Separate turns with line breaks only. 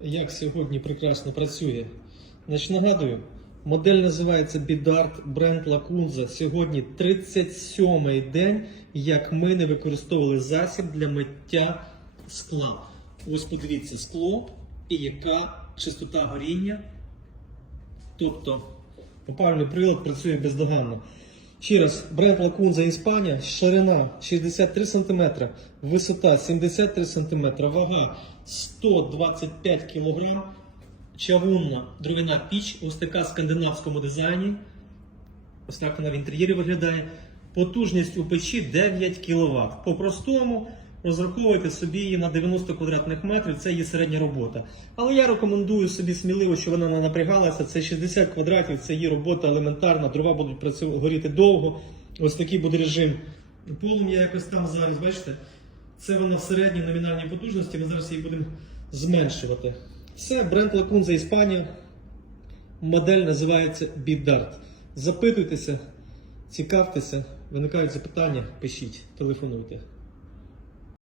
Як сьогодні прекрасно працює. Значить, нагадую, модель називається Bidart бренд Lacunza. Сьогодні 37-й день, як ми не використовували засіб для миття скла. Ось подивіться скло і яка частота горіння. Тобто опалювальний прилад працює бездоганно. Ще раз, бренд Лакунза Іспанія, ширина 63 см, висота 73 см, вага 125 кг, чавунна дровяна піч, ось така в скандинавському дизайні. Ось так вона в інтер'єрі виглядає. Потужність у печі 9 кВт. По-простому розраховуйте собі її на 90 квадратних метрів, це її середня робота. Але я рекомендую собі сміливо, щоб вона не напрягалася. Це 60 квадратів, це її робота елементарна, дрова будуть працю- горіти довго. Ось такий буде режим. Полум'я якось там зараз, бачите? Це вона в середній номінальній потужності, ми зараз її будемо зменшувати. Це бренд Lacunza Іспанія. Модель називається Bidart. Запитуйтеся, цікавтеся, виникають запитання, пишіть, телефонуйте.